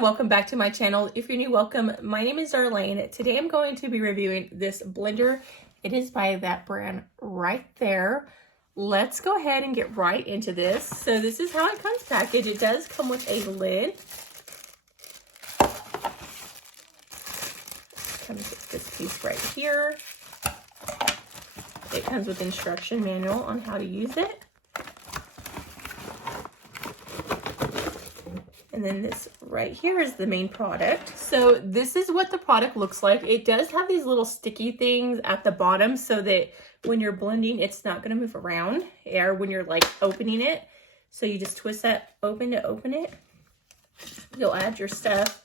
everyone, welcome back to my channel. If you're new, welcome. My name is Darlene. Today I'm going to be reviewing this blender. It is by that brand right there. Let's go ahead and get right into this. So this is how it comes packaged. It does come with a lid. Comes with this piece right here. It comes with instruction manual on how to use it. And then this right here is the main product. So this is what the product looks like. It does have these little sticky things at the bottom so that when you're blending, it's not gonna move around or when you're like opening it. So you just twist that open to open it. You'll add your stuff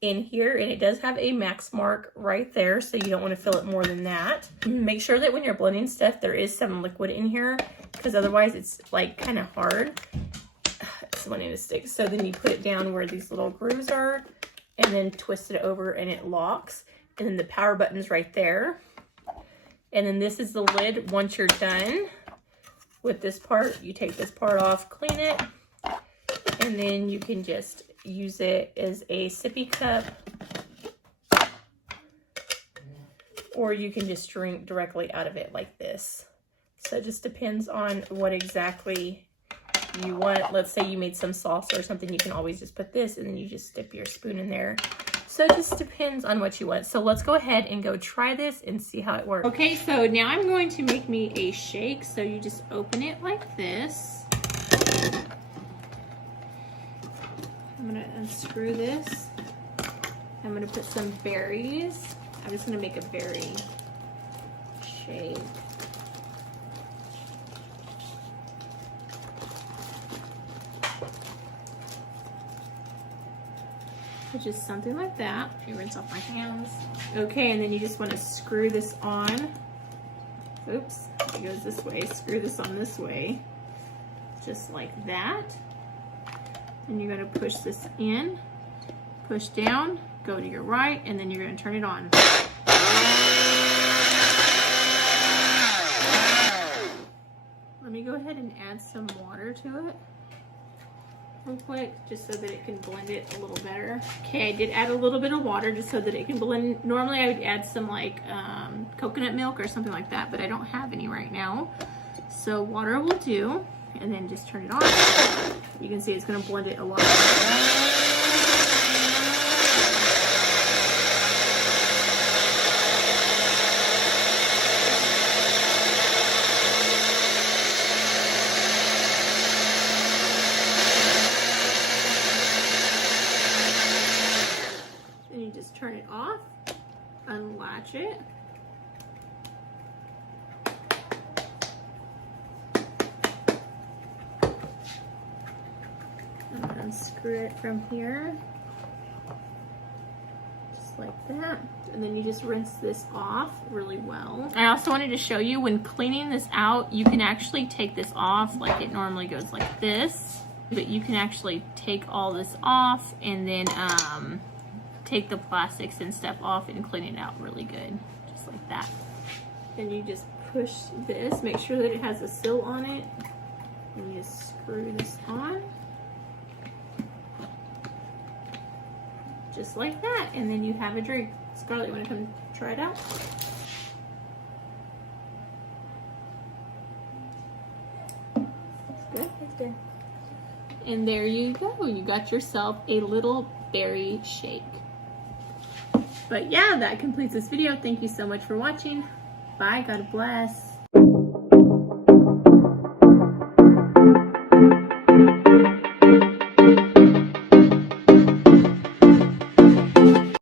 in here, and it does have a max mark right there, so you don't want to fill it more than that. Make sure that when you're blending stuff, there is some liquid in here, because otherwise it's like kind of hard. It's wanting to stick. So then you put it down where these little grooves are, and then twist it over and it locks. And then the power button's right there. And then this is the lid. Once you're done with this part, you take this part off, clean it, and then you can just use it as a sippy cup, or you can just drink directly out of it like this. So it just depends on what exactly you want. Let's say you made some sauce or something, you can always just put this and then you just dip your spoon in there. So it just depends on what you want. So let's go ahead and go try this and see how it works. Okay, so now I'm going to make me a shake. So you just open it like this. I'm gonna unscrew this. I'm gonna put some berries. I'm just gonna make a berry shake. Just something like that. Let me rinse off my hands. Okay, and then you just want to screw this on. Oops, it goes this way. Screw this on this way, just like that. And you're going to push this in, push down, go to your right, and then you're going to turn it on. Let me go ahead and add some water to it real quick, just so that it can blend it a little better. Okay, I did add a little bit of water just so that it can blend. Normally I would add some like coconut milk or something like that, but I don't have any right now. So water will do, and then just turn it on. You can see it's gonna blend it a lot better. Turn it off, unlatch it, and unscrew it from here, just like that, and then you just rinse this off really well. I also wanted to show you, when cleaning this out, you can actually take this off. Like it normally goes like this, but you can actually take all this off and then take the plastics and stuff off and clean it out really good, just like that. And you just push this, make sure that it has a seal on it, and you just screw this on, just like that, and then you have a drink. Scarlett, you want to come try it out? It's good, it's good. And there you go, you got yourself a little berry shake. But yeah, that completes this video. Thank you so much for watching. Bye, God bless.